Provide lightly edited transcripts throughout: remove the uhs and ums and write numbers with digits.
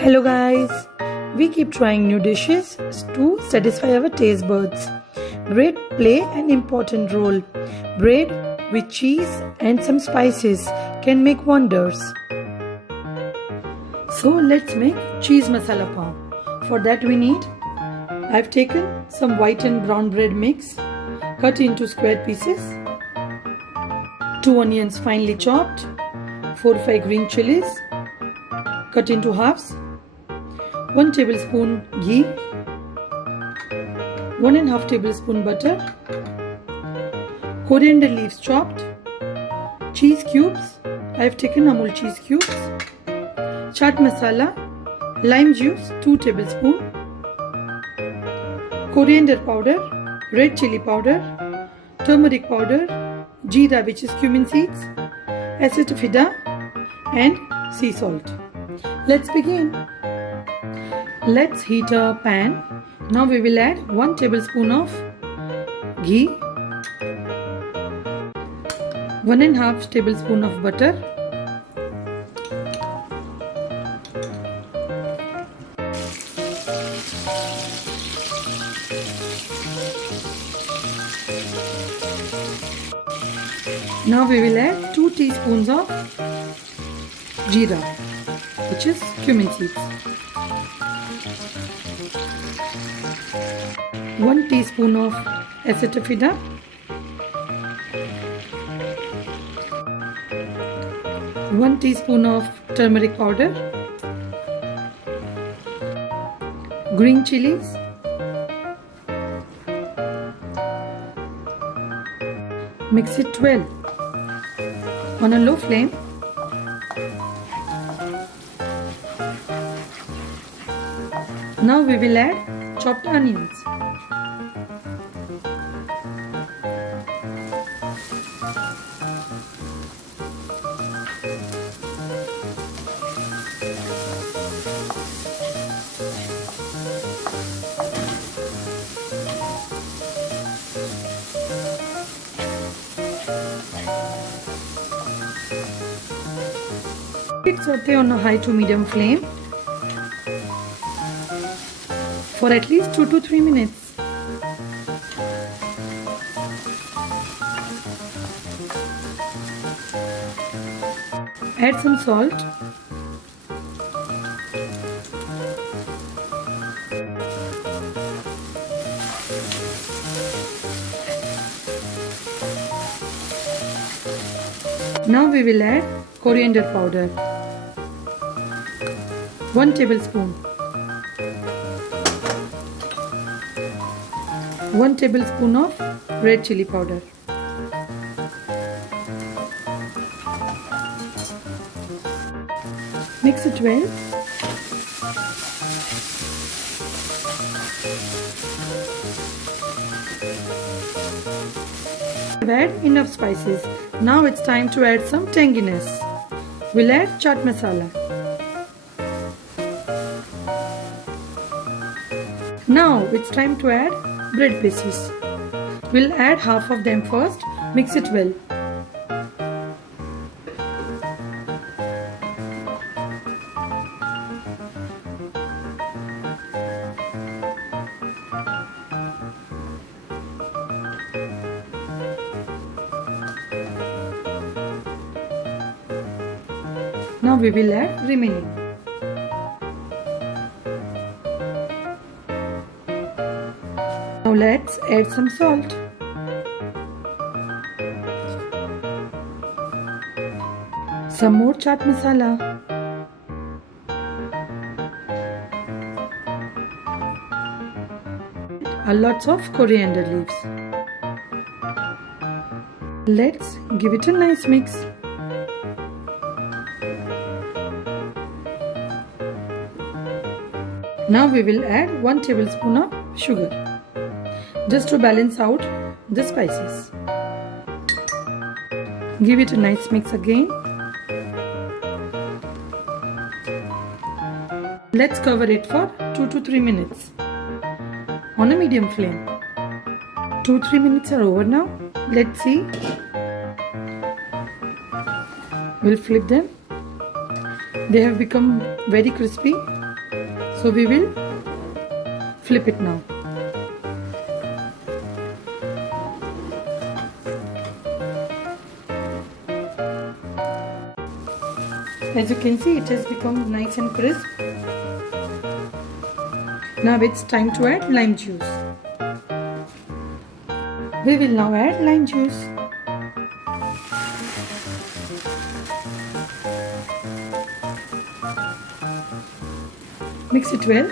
Hello guys, we keep trying new dishes to satisfy our taste buds. Bread play an important role. Bread with cheese and some spices can make wonders. So let's make cheese masala pav. For that we need, I've taken some white and brown bread mix, cut into square pieces, 2 onions finely chopped, 4-5 green chilies, cut into halves, 1 tablespoon ghee, 1.5 tablespoon butter, coriander leaves chopped, cheese cubes, I have taken Amul cheese cubes, chaat masala, lime juice 2 tablespoon, coriander powder, red chili powder, turmeric powder, jeera which is cumin seeds, acetifida and sea salt. Let's begin. Let's heat a pan. Now we will add 1 tablespoon of ghee, 1.5 tablespoon of butter, now we will add 2 teaspoons of jeera, which is cumin seeds, 1 teaspoon of acetifida, 1 teaspoon of turmeric powder, green chilies, mix it well on a low flame. Now we will add chopped onions. Saute on a high to medium flame for at least 2 to 3 minutes. Add some salt, now we will add coriander powder, 1 tablespoon, 1 tablespoon of red chili powder, mix it well. Add enough spices. Now it's time to add some tanginess. We'll add chaat masala. Now it's time to add bread pieces. We'll add half of them first. Mix it well. Now we will add remaining. Now let's add some salt. Some more chaat masala. Lots of coriander leaves. Let's give it a nice mix. Now we will add 1 tablespoon of sugar, just to balance out the spices. Give it a nice mix again. Let's cover it for 2 to 3 minutes on a medium flame. 2-3 minutes are over now. Let's see. We'll flip them. They have become very crispy. So we will flip it now. As you can see, it has become nice and crisp. Now it's time to add lime juice. We will now add lime juice. Mix it well.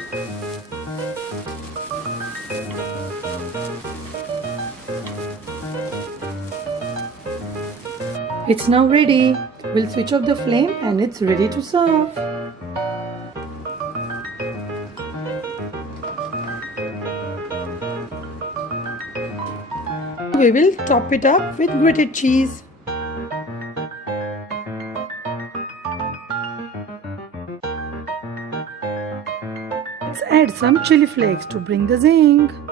It's now ready. We'll switch off the flame and it's ready to serve. We will top it up with grated cheese. Let's add some chili flakes to bring the zing.